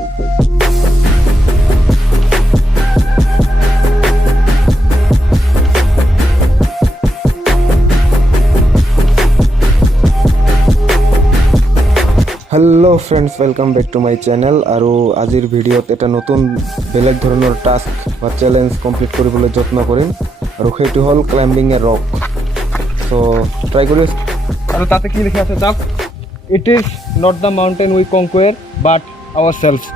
Hello friends, welcome back to my channel. और आजिर भिडिओत एटा नतुन बेलेग धৰণৰ टास्क বা চ্যালেঞ্জ কমপ্লিট কৰিবলৈ যত্ন কৰিম আৰু সেইটো হ'ল climbing a rock. So try কৰি আৰু তাতে কি লিখা আছে চাওক, it is not the mountain we conquer but ourselves.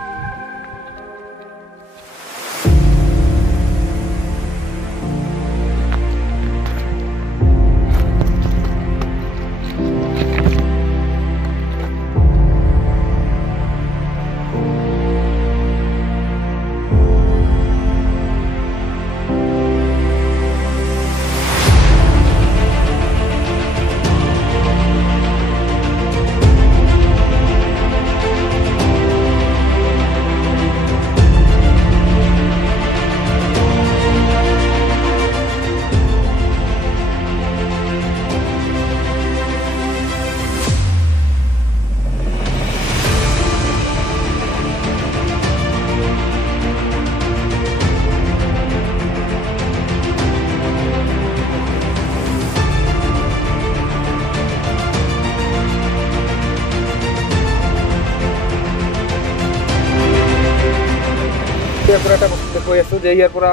এটা কৈ আছো যে ইয়াৰ পৰা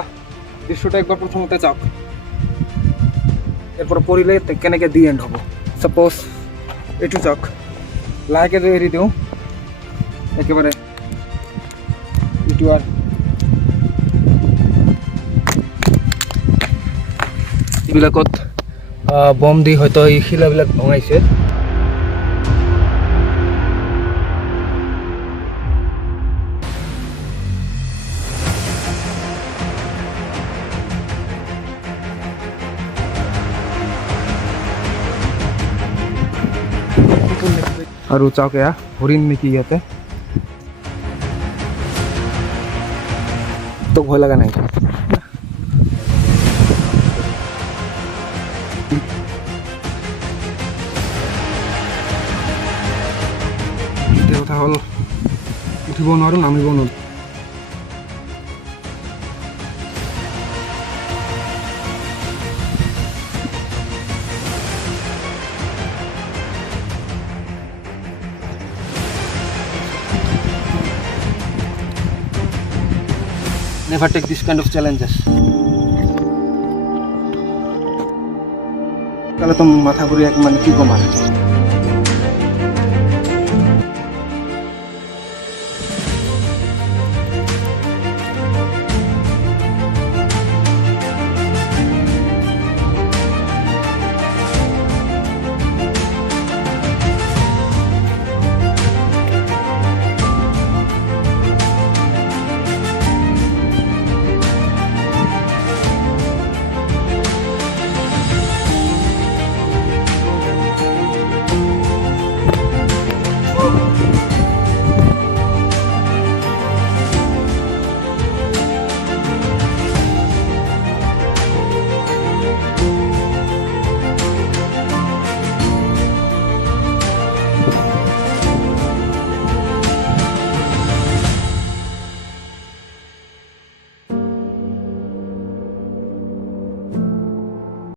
দৃশ্যটা একবাৰ প্ৰথমতে চাওক, ইয়াৰ পৰা পৰিলে কেনেকৈ দি এণ্ড হ'ব। ছাপ'জ এইটো চাওক, লাহেকৈ যদি এৰি দিওঁ একেবাৰে এইটো আৰু এইবিলাকত বম দি হয়তো এই শিলাবিলাক ভঙাইছে। আৰু চাওক এয়া হৰিণ নেকি ইয়াতে, তো ভয় লগা নাই। এতিয়া কথা হ'ল উঠিব নোৱাৰোঁ, নামিব নোৱাৰোঁ। Never take this kind of challenges. তাহলে তো মাথা ঘুৰে এক মানে কি কমাৰ।